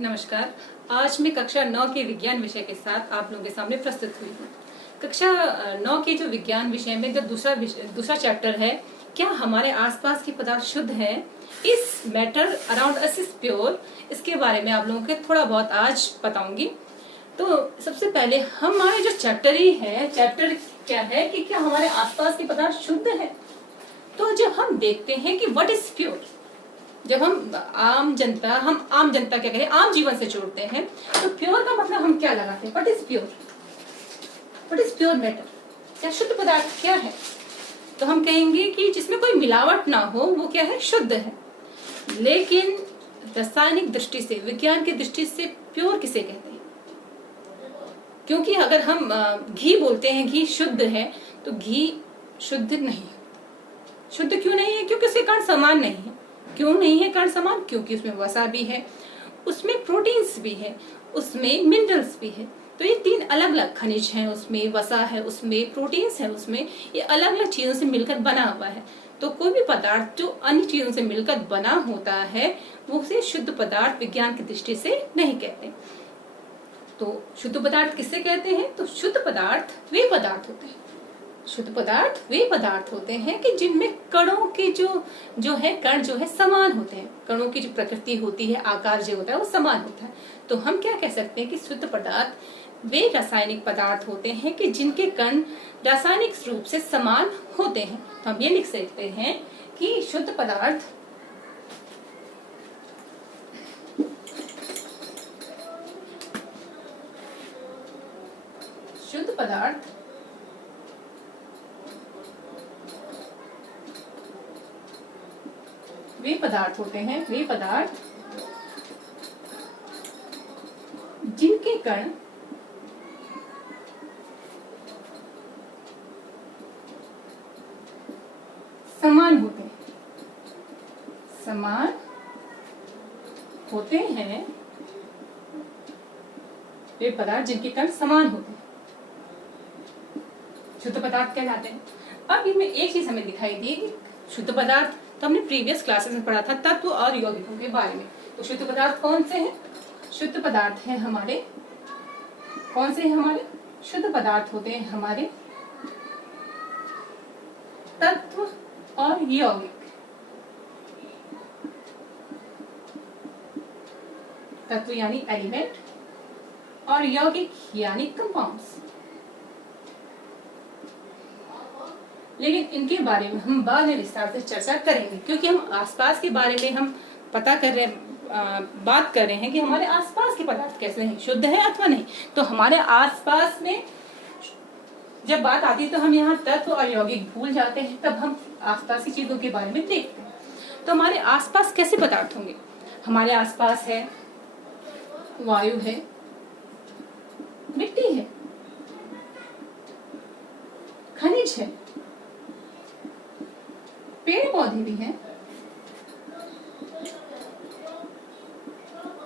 नमस्कार। आज मैं कक्षा 9 के विज्ञान विषय के साथ आप लोगों के सामने प्रस्तुत हुई हूँ। कक्षा 9 के जो विज्ञान विषय में जो दूसरा चैप्टर है, क्या हमारे आसपास के पदार्थ शुद्ध हैं, इस matter around us is pure, इसके बारे में आप लोगों को थोड़ा बहुत आज बताऊंगी। तो सबसे पहले हमारे जो चैप्टर ही है, चैप्टर क्या है कि क्या हमारे आसपास के पदार्थ शुद्ध है। तो जब हम देखते हैं कि व्हाट इज प्योर, जब हम आम जनता क्या करें, आम जीवन से जोड़ते हैं, तो प्योर का मतलब हम क्या लगाते हैं, what is pure, what is pure matter, क्या शुद्ध पदार्थ क्या है। तो हम कहेंगे कि जिसमें कोई मिलावट ना हो वो क्या है, शुद्ध है। लेकिन रासायनिक दृष्टि से, विज्ञान की दृष्टि से प्योर किसे कहते हैं? क्योंकि अगर हम घी बोलते हैं घी शुद्ध है, तो घी शुद्ध नहीं है। शुद्ध क्यों नहीं है? क्योंकि उसके कण समान नहीं है। क्यों नहीं है कण समान? क्योंकि उसमें वसा भी है, उसमें प्रोटीन्स भी है, उसमें मिनरल्स भी है। तो ये तीन अलग अलग खनिज हैं, उसमें वसा है, उसमें प्रोटीन्स है, उसमें ये अलग अलग चीजों से मिलकर बना हुआ है। तो कोई भी पदार्थ जो अन्य चीजों से मिलकर बना होता है, वो उसे शुद्ध पदार्थ विज्ञान की दृष्टि से नहीं कहते। तो शुद्ध पदार्थ किससे कहते हैं? तो शुद्ध पदार्थ वे पदार्थ होते हैं, शुद्ध पदार्थ वे पदार्थ होते हैं कि जिनमें कणों के जो है कण जो है समान होते हैं। कणों की जो प्रकृति होती है, आकार जो होता है वो समान होता है। तो हम क्या कह सकते हैं कि शुद्ध पदार्थ वे रासायनिक पदार्थ होते हैं कि जिनके कण रासायनिक रूप से समान होते हैं। तो हम ये लिख सकते हैं कि शुद्ध पदार्थ वे पदार्थ होते हैं, वे पदार्थ जिनके कण समान होते हैं, समान होते हैं, वे पदार्थ जिनके कण समान होते हैं शुद्ध पदार्थ कहलाते हैं। अब इसमें एक चीज हमें दिखाई दी कि शुद्ध पदार्थ, तो हमने प्रीवियस क्लासेस में पढ़ा था तत्व और यौगिकों के बारे में। तो शुद्ध पदार्थ कौन से हैं? शुद्ध पदार्थ हैं हमारे, कौन से हैं हमारे? शुद्ध पदार्थ होते हैं हमारे तत्व और यौगिक। तत्व यानी एलिमेंट और यौगिक यानी कंपाउंड्स। लेकिन इनके बारे में हम बाद में विस्तार से चर्चा करेंगे, क्योंकि हम आसपास के बारे में हम पता कर रहे हैं, बात कर रहे हैं कि हमारे आसपास के पदार्थ कैसे हैं, शुद्ध है अथवा नहीं। तो हमारे आसपास में जब बात आती है तो हम यहाँ तत्व और यौगिक भूल जाते हैं, तब हम आसपास की चीजों के बारे में देखते हैं। तो हमारे आसपास कैसे पदार्थ होंगे? हमारे आसपास है वायु है, मिट्टी है, खनिज है, पेड़ पौधे भी हैं,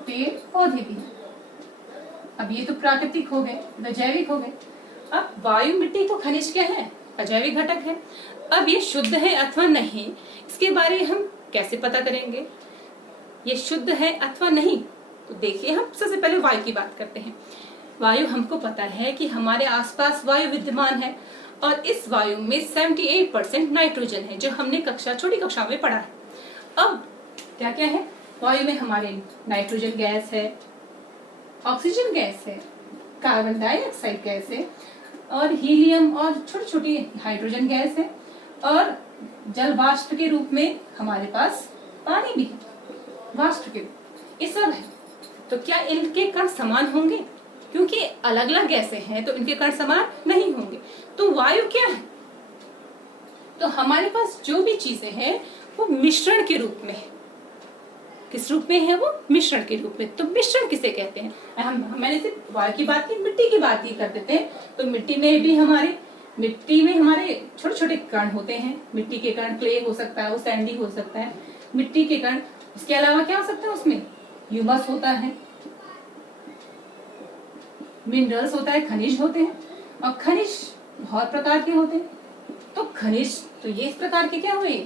पेड़ पौधे भी हैं। अब ये तो प्राकृतिक हो गए, तो जैविक हो गए। अब वायु, मिट्टी तो खनिज क्या है? अजैविक घटक है। अब ये शुद्ध है अथवा नहीं, इसके बारे में हम कैसे पता करेंगे ये शुद्ध है अथवा नहीं? तो देखिए, हम सबसे पहले वायु की बात करते हैं। वायु, हमको पता है कि हमारे आसपास वायु विद्यमान है और इस वायु में 78% नाइट्रोजन है, जो हमने छोटी कक्षा में पढ़ा है। अब क्या क्या है वायु में? हमारे नाइट्रोजन गैस है, ऑक्सीजन गैस है, कार्बन डाइऑक्साइड गैस है, और हीलियम और छोटी छोटी हाइड्रोजन गैस है, और जल वाष्प के रूप में हमारे पास पानी भी है, वाष्प के रूप, ये सब है। तो क्या इनके कण समान होंगे? क्योंकि अलग अलग गैसें हैं तो इनके कण समान नहीं होंगे। तो वायु क्या है? तो हमारे पास जो भी चीजें हैं वो मिश्रण के रूप में है। किस रूप में है वो? मिश्रण के रूप में। तो मिश्रण किसे कहते हैं? मैंने सिर्फ वायु की बात की, मिट्टी की बात ही कर देते हैं। तो मिट्टी में हमारे छोटे छोटे कण होते हैं। मिट्टी के कण, क्ले हो सकता है, वो सैंडी हो सकता है, मिट्टी के कण। इसके अलावा क्या हो सकता है? उसमें ह्यूमस होता है, मिनरल्स होता है, खनिज होते हैं, और खनिज बहुत प्रकार के होते हैं। तो खनिज, तो ये इस प्रकार के क्या हुए,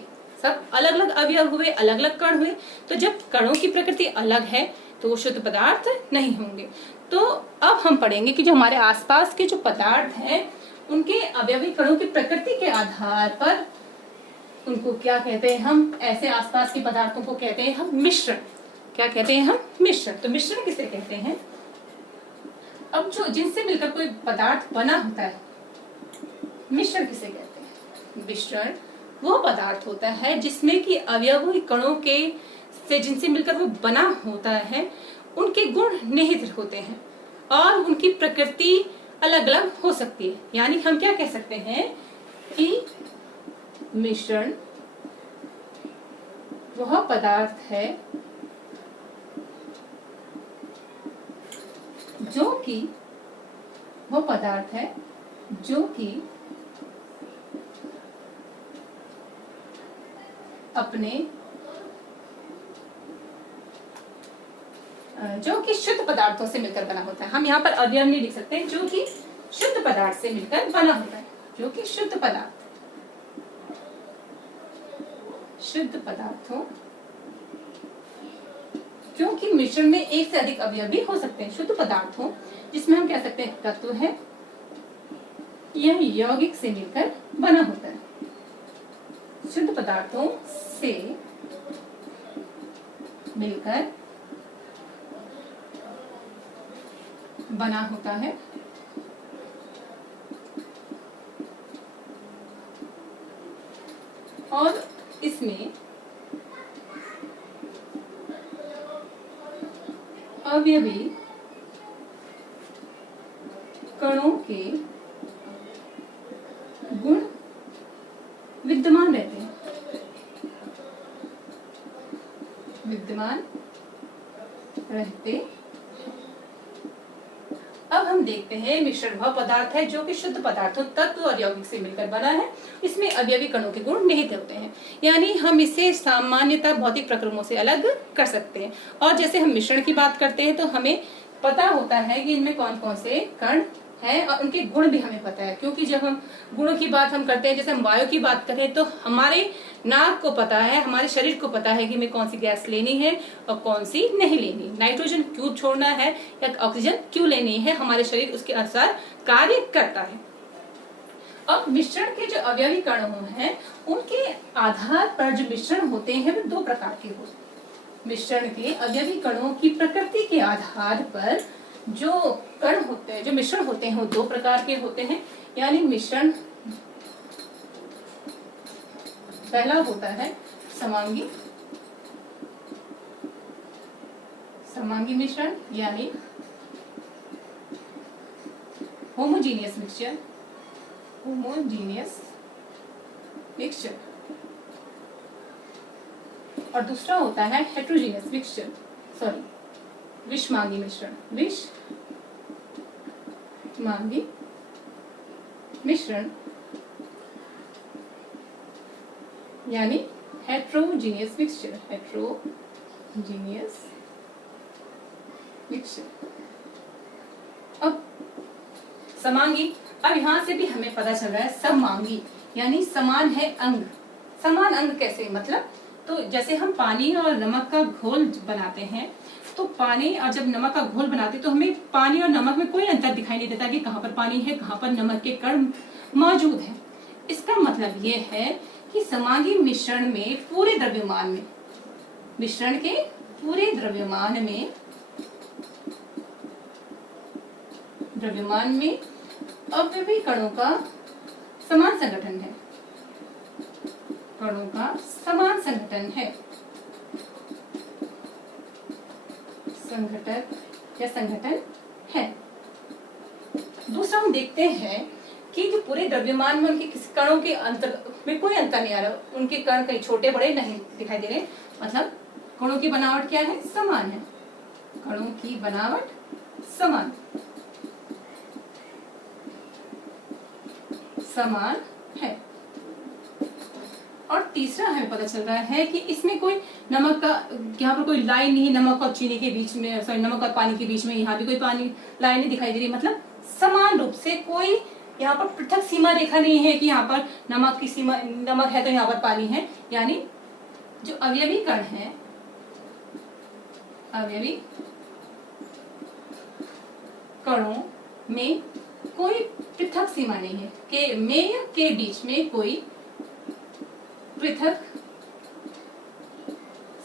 सब अलग अलग अवयव हुए, अलग अलग कण हुए। तो जब कणों की प्रकृति अलग है तो वो शुद्ध पदार्थ नहीं होंगे। तो अब हम पढ़ेंगे कि जो हमारे आसपास के जो पदार्थ हैं उनके अवयवी कणों की प्रकृति के आधार पर उनको क्या कहते हैं हम, ऐसे आसपास के पदार्थों को कहते हैं हम मिश्रण। क्या कहते हैं हम, मिश्रण। तो मिश्रण किसे कहते हैं? अब जो जिनसे मिलकर कोई पदार्थ बना होता है, मिश्रण किसे कहते हैं? मिश्रण वो पदार्थ होता है जिसमें कि अवयवी कणों के से जिनसे मिलकर वो बना होता है उनके गुण निहित होते हैं और उनकी प्रकृति अलग अलग हो सकती है। यानी हम क्या कह सकते हैं कि मिश्रण वह पदार्थ है जो कि शुद्ध पदार्थों से मिलकर बना होता है। हम यहाँ पर अवयव नहीं लिख सकते, जो कि शुद्ध पदार्थ से मिलकर बना होता है, जो कि शुद्ध पदार्थ हो, क्योंकि मिश्रण में एक से अधिक अवयव भी हो सकते हैं। शुद्ध पदार्थ हो जिसमें हम कह सकते हैं तत्व है, यह यौगिक से मिलकर बना होता है। शुद्ध पदार्थों से मिलकर बना होता है और इसमें अवयवी कणों के गुण विद्यमान रहते हैं। अब हम देखते हैं मिश्रण वह पदार्थ है जो कि शुद्ध पदार्थों तत्व और यौगिक से मिलकर बना है। इसमें अवयवी कणों के गुण निहित होते हैं, यानी हम इसे सामान्यतः भौतिक प्रक्रमों से अलग कर सकते हैं। और जैसे हम मिश्रण की बात करते हैं तो हमें पता होता है कि इनमें कौन कौन से कण हैं और उनके गुण भी हमें पता है, क्योंकि जब हम गुणों की बात हम करते हैं, जैसे हम वायु की बात करें तो हमारे नाक को पता है, हमारे शरीर को पता है कि हमें कौन सी गैस लेनी है और कौन सी नहीं लेनी, नाइट्रोजन क्यों छोड़ना है या ऑक्सीजन क्यों लेनी है, हमारे शरीर उसके अनुसार कार्य करता है। अब मिश्रण के जो अवयवी कण हैं उनके आधार पर जो मिश्रण होते हैं वे दो प्रकार के होते हैं। मिश्रण के अवयवी कणों की प्रकृति के आधार पर जो कण होते हैं, जो मिश्रण होते हैं वो दो प्रकार के होते हैं। यानी मिश्रण पहला होता है समांगी मिश्रण, यानी होमोजीनियस मिक्सचर। और दूसरा होता है हेट्रोजीनियस विषमांगी मिश्रण, यानी हेट्रोजीनियस मिक्सचर। अब समांगी, अब यहाँ से भी हमें पता चल रहा है सममांगी, यानी समान है अंग। समान अंग कैसे, मतलब तो जैसे हम पानी और नमक का घोल बनाते हैं, तो पानी और जब नमक का घोल बनाते हैं तो हमें पानी और नमक में कोई अंतर दिखाई नहीं देता कि कहाँ पर पानी है, कहाँ पर नमक के कण मौजूद है। इसका मतलब ये है कि समांगी मिश्रण में पूरे द्रव्यमान में, मिश्रण के पूरे द्रव्यमान में अवयवी कणों का समान संगठन है, संगठन है। दूसरा हम देखते हैं कि जो पूरे द्रव्यमान में उनके किसी कणों के अंतर में कोई अंतर नहीं आ रहा, उनके कण कहीं छोटे बड़े नहीं दिखाई दे रहे, मतलब कणों की बनावट क्या है, समान है। कणों की बनावट समान है। और तीसरा हमें पता चल रहा है कि इसमें कोई नमक का, यहाँ पर कोई लाइन नहीं, नमक और चीनी के बीच में, नमक और पानी के बीच में यहाँ भी कोई पानी लाइन नहीं दिखाई दे रही, मतलब समान रूप से कोई यहाँ पर पृथक सीमा रेखा नहीं है कि यहाँ पर नमक है तो यहाँ पर पानी है। यानी जो अवयवी कण है, अवयवी कणों में कोई पृथक सीमा नहीं है, के में या के बीच में कोई पृथक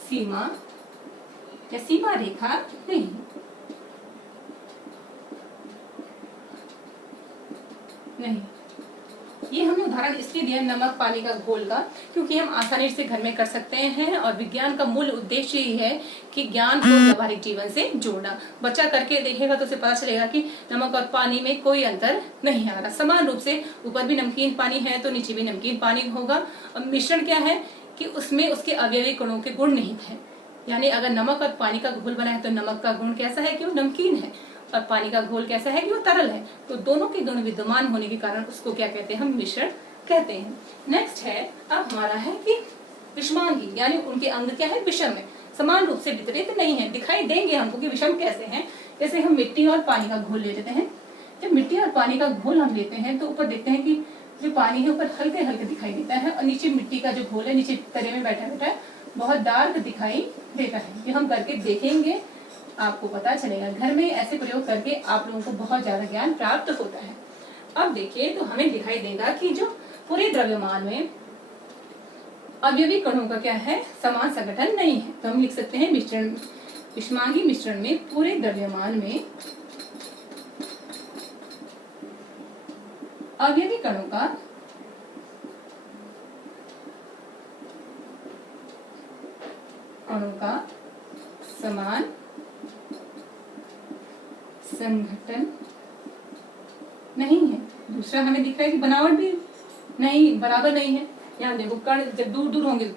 सीमा या सीमा रेखा नहीं। नहीं, ये हमने उदाहरण इसलिए दिया नमक पानी का घोल का, क्योंकि हम आसानी से घर में कर सकते हैं और विज्ञान का मूल उद्देश्य ही है कि ज्ञान को व्यवहारिक जीवन से जोड़ना। बच्चा करके देखेगा तो उसे पता चलेगा कि नमक और पानी में कोई अंतर नहीं आ रहा, समान रूप से ऊपर भी नमकीन पानी है तो नीचे भी नमकीन पानी होगा। और मिश्रण क्या है कि उसमें उसके अवयवी कणों के गुण निहित है, यानी अगर नमक और पानी का घोल बना है तो नमक का गुण कैसा है कि वो नमकीन है और पानी का घोल कैसा है कि वो तरल है। तो दोनों के गुण विद्यमान होने के कारण उसको क्या कहते हैं, हम मिश्रण कहते हैं। नेक्स्ट है अब हमारा है कि विषमांगी, यानी उनके अंग क्या है, विषम है, समान रूप से वितरित नहीं है। दिखाई देंगे हमको कि विषम कैसे हैं। जैसे हम मिट्टी और पानी का घोल ले लेते हैं, जब मिट्टी और पानी का घोल हम लेते हैं तो ऊपर देखते हैं कि जो पानी है ऊपर हल्के हल्के दिखाई देता है और नीचे मिट्टी का जो घोल है नीचे तरे में बैठा बैठा है बहुत डार्क दिखाई देता है। ये हम करके देखेंगे, आपको पता चलेगा। घर में ऐसे प्रयोग करके आप लोगों को बहुत ज्यादा ज्ञान प्राप्त होता है। अब देखिए तो हमें दिखाई देगा कि जो पूरे द्रव्यमान में अवयवी कणों का क्या है, समान संगठन नहीं है। तो हम लिख सकते हैं मिश्रण, विषमांगी मिश्रण में पूरे द्रव्यमान में अवयवी कणों का समान संघटन नहीं है। दूसरा हमें दिख रहा है कि बनावट भी नहीं बराबर नहीं है। यहाँ देखो कण जब दूर दूर होंगे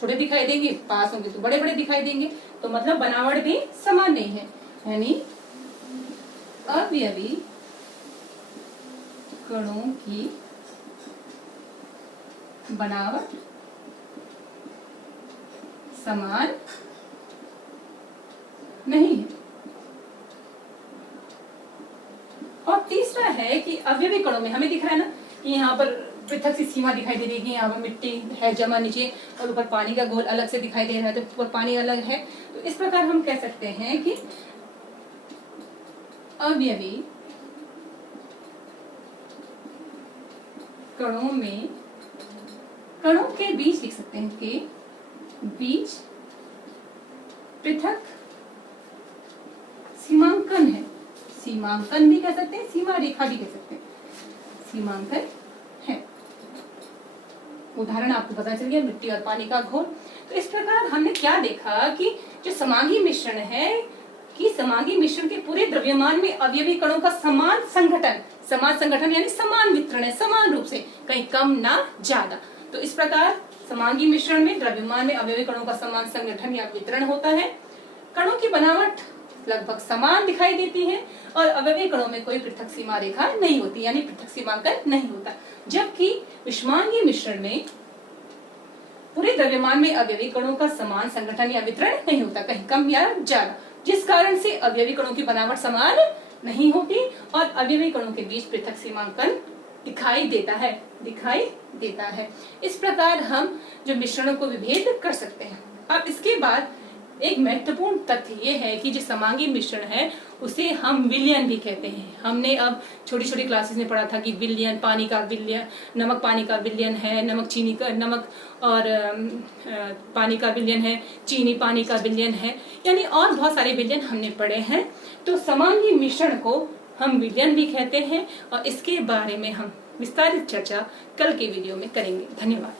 छोटे दिखाई देंगे, पास होंगे तो बड़े बड़े दिखाई देंगे, तो मतलब बनावट भी समान नहीं है। यानी अवयवी कणों की बनावट समान नहीं है। और तीसरा है कि अवयवी कणों में हमें दिख रहा है ना कि यहाँ पर पृथक सी सीमा दिखाई दे रही है, यहाँ पर मिट्टी है जमा नीचे और ऊपर पानी का घोल अलग से दिखाई दे रहा है, तो ऊपर पानी अलग है। तो इस प्रकार हम कह सकते हैं कि अवयवी कणों में, कणों के बीच लिख सकते हैं के बीच पृथक सीमांकन है। सीमांकन भी कह सकते हैं, सीमा रेखा भी कह सकते हैं, सीमांकन है। उदाहरण आपको पता चल गया, मिट्टी और पानी का घोल। तो इस प्रकार हमने क्या देखा कि जो समांगी मिश्रण है कि समांगी मिश्रण के पूरे द्रव्यमान में अवयवी कणों का समान संगठन यानी समान वितरण है, समान रूप से, कहीं कम ना ज्यादा। तो इस प्रकार समांगी मिश्रण में द्रव्यमान में अवयवी कणों का समान संगठन या वितरण होता है। कणों की बनावट लगभग समान दिखाई देती है और अवयवी कणों में कोई पृथक सीमा रेखा नहीं होती, यानी पृथक सीमांकन नहीं होता। जबकि विषमांगी मिश्रण में पूरे द्रव्यमान में अवयवी कणों का समान संगठन या वितरण नहीं होता, कहीं कम या ज्यादा, जिस कारण से अवयवी कणों की बनावट समान नहीं होती और अवयवी कणों के बीच पृथक सीमांकन दिखाई देता है। इस प्रकार हम जो मिश्रणों को विभेद कर सकते हैं। अब इसके बाद एक महत्वपूर्ण तथ्य ये है कि जो समांगी मिश्रण है उसे हम विलयन भी कहते हैं। हमने अब छोटी छोटी क्लासेस में पढ़ा था कि विलयन, पानी का विलयन, नमक पानी का विलयन है, नमक और पानी का विलयन है, चीनी पानी का विलयन है, यानी और बहुत सारे विलयन हमने पढ़े हैं। तो समांगी मिश्रण को हम विलयन भी कहते हैं और इसके बारे में हम विस्तारित चर्चा कल के वीडियो में करेंगे। धन्यवाद।